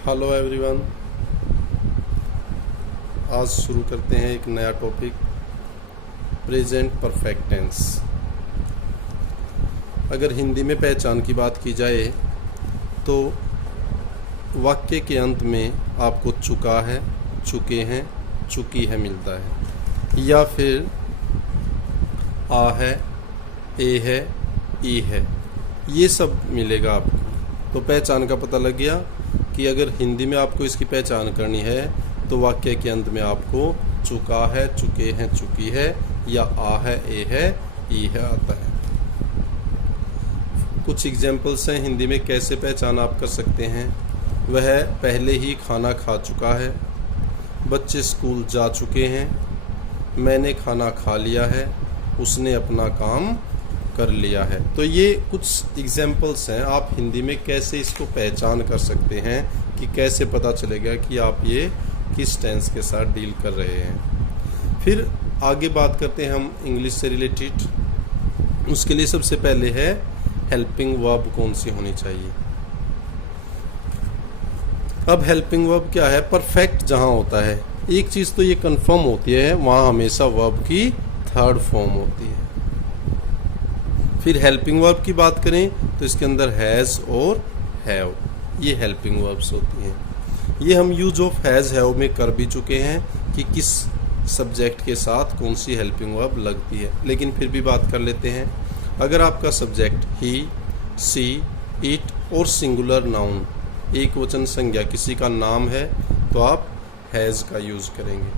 Hello everyone. आज शुरू करते हैं एक नया टॉपिक, प्रेजेंट परफेक्ट टेंस। अगर हिंदी में पहचान की बात की जाए तो वाक्य के अंत में आपको चुका है, चुके हैं, चुकी है मिलता है, या फिर आ है, ए है, ई है, ये सब मिलेगा आपको। तो पहचान का पता लग गया कि अगर हिंदी में आपको इसकी पहचान करनी है तो वाक्य के अंत में आपको चुका है, चुके हैं, चुकी है, या आ है, ए है, ई है आता है। कुछ एग्जाम्पल्स हैं हिंदी में कैसे पहचान आप कर सकते हैं। वह पहले ही खाना खा चुका है, बच्चे स्कूल जा चुके हैं, मैंने खाना खा लिया है, उसने अपना काम कर लिया है। तो ये कुछ एग्जाम्पल्स हैं, आप हिंदी में कैसे इसको पहचान कर सकते हैं कि कैसे पता चलेगा कि आप ये किस टेंस के साथ डील कर रहे हैं। फिर आगे बात करते हैं हम इंग्लिश से रिलेटेड। उसके लिए सबसे पहले है हेल्पिंग वर्ब कौन सी होनी चाहिए। अब हेल्पिंग वर्ब क्या है? परफेक्ट जहां होता है, एक चीज तो ये कंफर्म होती है, वहां हमेशा वर्ब की थर्ड फॉर्म होती है। फिर हेल्पिंग वर्ब की बात करें तो इसके अंदर हैज़ और हैव, ये हेल्पिंग वर्ब्स होती हैं। ये हम यूज ऑफ हैज़ हैव में कर भी चुके हैं कि किस सब्जेक्ट के साथ कौन सी हेल्पिंग वर्ब लगती है, लेकिन फिर भी बात कर लेते हैं। अगर आपका सब्जेक्ट ही, सी, इट और सिंगुलर नाउन, एक वचन संज्ञा किसी का नाम है तो आप हैज़ का यूज करेंगे।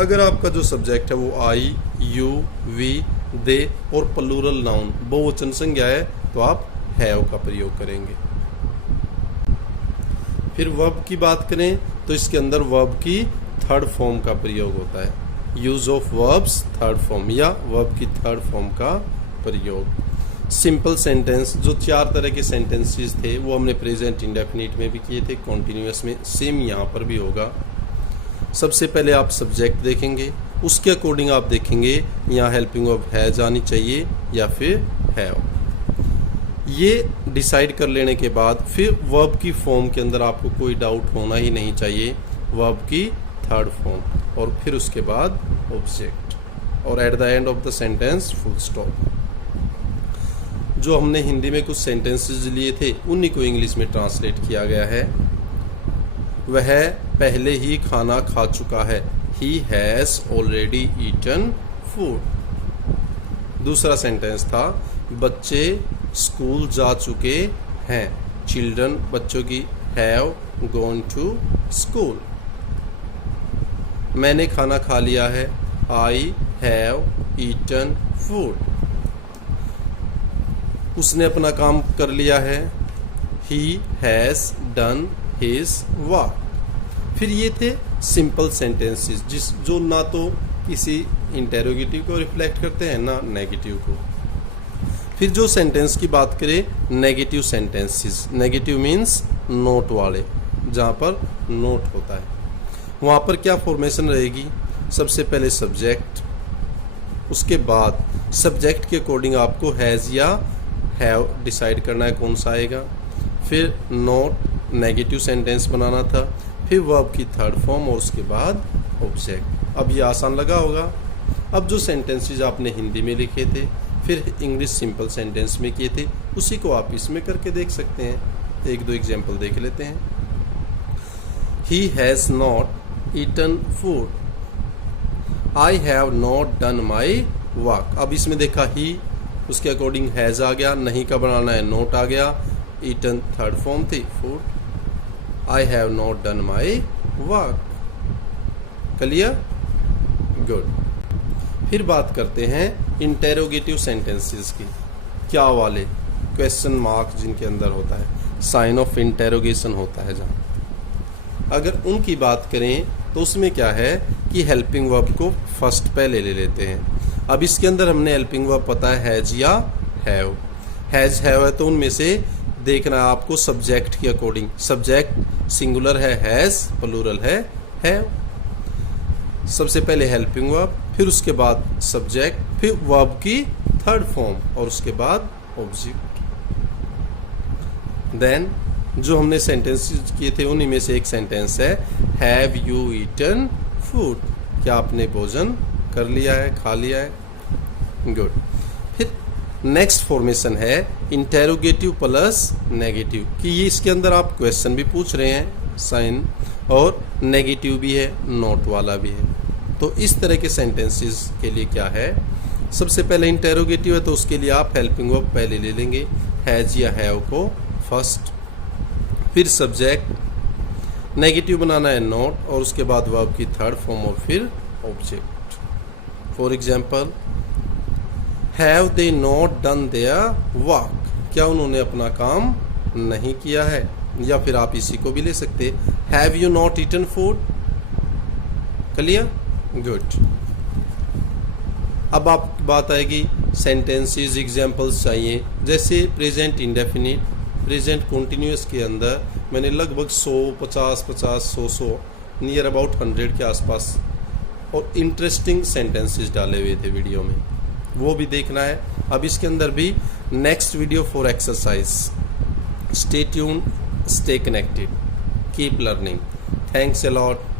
अगर आपका जो सब्जेक्ट है वो आई, यू, वी, दे और प्लूरल नाउन बहुवचन संज्ञा है तो आप हैव का प्रयोग करेंगे। फिर वर्ब की बात करें तो इसके अंदर वर्ब की थर्ड फॉर्म का प्रयोग होता है, use of verbs third form, या वर्ब की थर्ड फॉर्म का प्रयोग। सिंपल सेंटेंस, जो 4 तरह के सेंटेंसेस थे वो हमने प्रेजेंट इंडेफिनिट में भी किए थे, कॉन्टिन्यूअस में, सेम यहाँ पर भी होगा। सबसे पहले आप सब्जेक्ट देखेंगे, उसके अकॉर्डिंग आप देखेंगे यहाँ हेल्पिंग वर्ब हैज आनी चाहिए या फिर हैव। ये डिसाइड कर लेने के बाद फिर वर्ब की फॉर्म के अंदर आपको कोई डाउट होना ही नहीं चाहिए, वर्ब की थर्ड फॉर्म, और फिर उसके बाद ऑब्जेक्ट, और at the end of the sentence full stop. जो हमने हिंदी में कुछ सेंटेंसेस लिए थे उन्हीं को इंग्लिश में ट्रांसलेट किया गया है। वह पहले ही खाना खा चुका है, he has already eaten food। दूसरा सेंटेंस था बच्चे स्कूल जा चुके हैं, चिल्ड्रन बच्चों की have gone to school। मैंने खाना खा लिया है, I have eaten food। उसने अपना काम कर लिया है, he has done his work। फिर ये थे सिंपल सेंटेंसेस जो ना तो किसी इंटेरोगेटिव को रिफ्लेक्ट करते हैं ना नेगेटिव को। फिर जो सेंटेंस की बात करें, negative sentences, negative means note वाले, जहाँ पर नोट होता है वहाँ पर क्या फॉर्मेशन रहेगी? सबसे पहले सब्जेक्ट, उसके बाद सब्जेक्ट के अकॉर्डिंग आपको हैज़ या हैव डिसाइड करना है कौन सा आएगा। फिर नोट, नेगेटिव सेंटेंस बनाना था, फिर वर्ब की थर्ड फॉर्म और उसके बाद ऑब्जेक्ट। अब ये आसान लगा होगा। अब जो सेंटेंसेस आपने हिंदी में लिखे थे फिर इंग्लिश सिंपल सेंटेंस में किए थे, उसी को आप इसमें करके देख सकते हैं। एक दो एग्जाम्पल देख लेते हैं। He has not eaten food, I have not done my work. अब इसमें देखा ही, उसके अकॉर्डिंग हैज़ आ गया, नहीं का बनाना है नोट आ गया, ईटन थर्ड फॉर्म थी, food, I have not done my work। Clear? Good. फिर बात करते हैं इंटेरोगेटिव सेंटेंसेस की। क्या वाले? क्वेश्चन मार्क जिनके अंदर होता है, साइन ऑफ इंटेरोगेशन होता है जहाँ, अगर उनकी बात करें तो उसमें क्या है कि हेल्पिंग वर्ब को फर्स्ट पहले ले लेते हैं। अब इसके अंदर हमने हेल्पिंग वर्ब पता है हैज या हैव, हैज हैव है तो उनमें से देखना है आपको सब्जेक्ट के अकॉर्डिंग। सब्जेक्ट सिंगुलर है हैज, प्लूरल है हैव। सबसे पहले हेल्पिंग वर्ब, फिर उसके बाद सब्जेक्ट, फिर वर्ब की थर्ड फॉर्म और उसके बाद ऑब्जेक्ट। देन जो हमने सेंटेंसेस किए थे उन्हीं में से एक सेंटेंस है हैव यू ईटन फूड, क्या आपने भोजन कर लिया है, खा लिया है। गुड। फिर नेक्स्ट फॉर्मेशन है इंटेरोगेटिव प्लस नेगेटिव, कि ये इसके अंदर आप क्वेश्चन भी पूछ रहे हैं साइन, और नेगेटिव भी है, नोट वाला भी है। तो इस तरह के सेंटेंसेस के लिए क्या है, सबसे पहले इंटेरोगेटिव है तो उसके लिए आप हेल्पिंग वर्ब पहले ले लेंगे, हैज या हैव को फर्स्ट, फिर सब्जेक्ट, नेगेटिव बनाना है नॉट, और उसके बाद वर्ब की थर्ड फॉर्म और फिर object. For example have they not done their work, क्या उन्होंने अपना काम नहीं किया है। या फिर आप इसी को भी ले सकते, have you not eaten food. Clear? Good. अब आप बात आएगी सेंटेंसेस एग्जाम्पल्स चाहिए, जैसे प्रेजेंट इंडेफिनिट, प्रेजेंट कॉन्टिन्यूअस के अंदर मैंने लगभग 100, 50, 100 नियर अबाउट 100 के आसपास और इंटरेस्टिंग सेंटेंसेस डाले हुए थे वीडियो में, वो भी देखना है। अब इसके अंदर भी next video for exercise. Stay tuned, stay connected, keep learning. Thanks a lot.